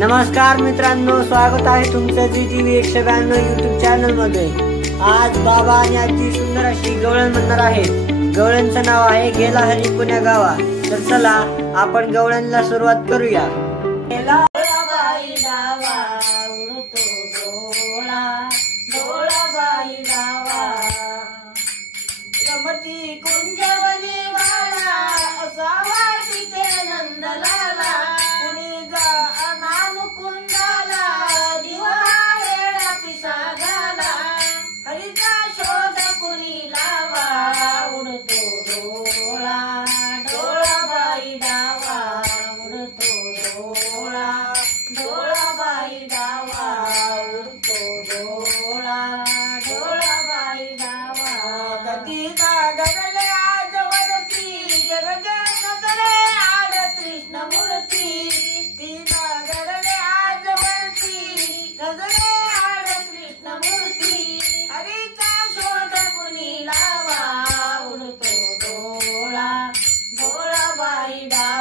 नमस्कार मित्रांनो, स्वागत आहे तुमचं GTV 192 YouTube चॅनल मध्ये। आज बाबा आणि आजी सुंदर अशी गवळण म्हणणार आहेत। गवळणचं नाव आहे गेला हरी पुण्या गावा। तर चला आपण गवळणला सुरुवात करूया। गेला बाई गावा उडतो डोळा, डोळा बाई गावा गमती कुंजवली वाला, असावा तिथे नंदलाला, कुणी जा नाम कुंदाला, दिवा वेळा पिसा झाला, हरीचा शोध कुणी लावा, उडतो डोळा, डोळा बाई डावा, उडतो डोळा, डोळा बाई डावा, उडतो डोळा, डोळा बाई डावा, कधी गगले आजवरती जग नजरे आड कृष्ण मूर्ती, तिला गगले आजवरती नजरे आड कृष्ण मूर्ती, हरीचा शोध कुणी लावा, उडतो डोळा, डोळा बाई डावा।